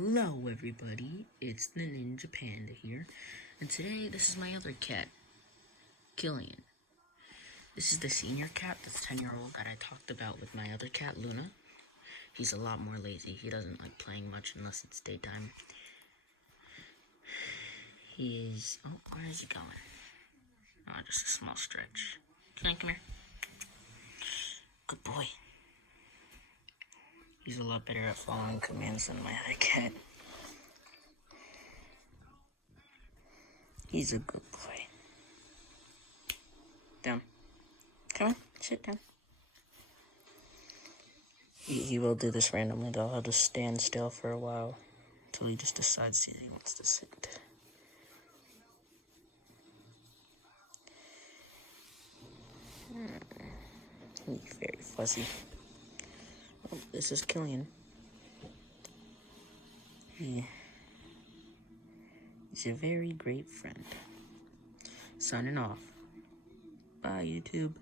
Hello everybody, it's the Ninja Panda here, and today this is my other cat, Kyllian. This is the senior cat, that's 10-year-old that I talked about with my other cat, Luna. He's a lot more lazy, he doesn't like playing much unless it's daytime. He is, oh, where is he going? Oh, just a small stretch. Kyllian, come here. Good boy. He's a lot better at following commands than my other cat. He's a good boy. Down. Come on, sit down. He will do this randomly though. He'll just stand still for a while until he just decides he wants to sit. He's very fuzzy. Oh, this is Kyllian. He's a very great friend. Signing off. Bye, YouTube.